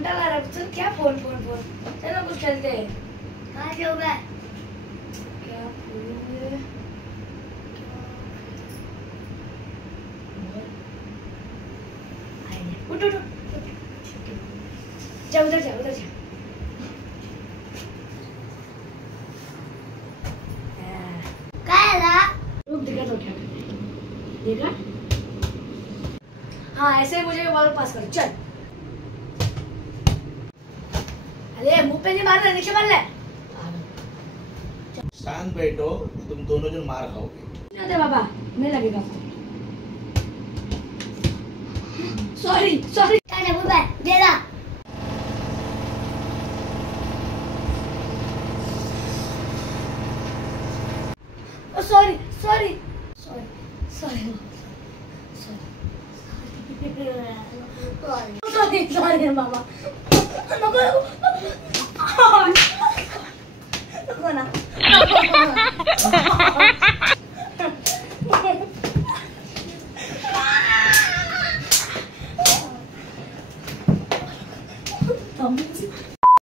कंटाळा आ रहा है। चल क्या फोन फोन फोन, चलो कुछ खेलते हैं। कहाँ से होगा? क्या खेलेंगे? उठ उठ उठ, जा उधर जा उधर जा। क्या है ला? रुक, देखा तो क्या करते हैं, देखा? हाँ ऐसे ही मुझे बॉल पास कर, चल। अरे मुंह पे नहीं मारना, नीचे मार ले। शांत बैठो, तुम दोनों जन मार खाओगे। नहीं दे बाबा, नहीं लगेगा। Sorry sorry. क्या बुबा दे ला। Sorry sorry sorry sorry sorry sorry मामा।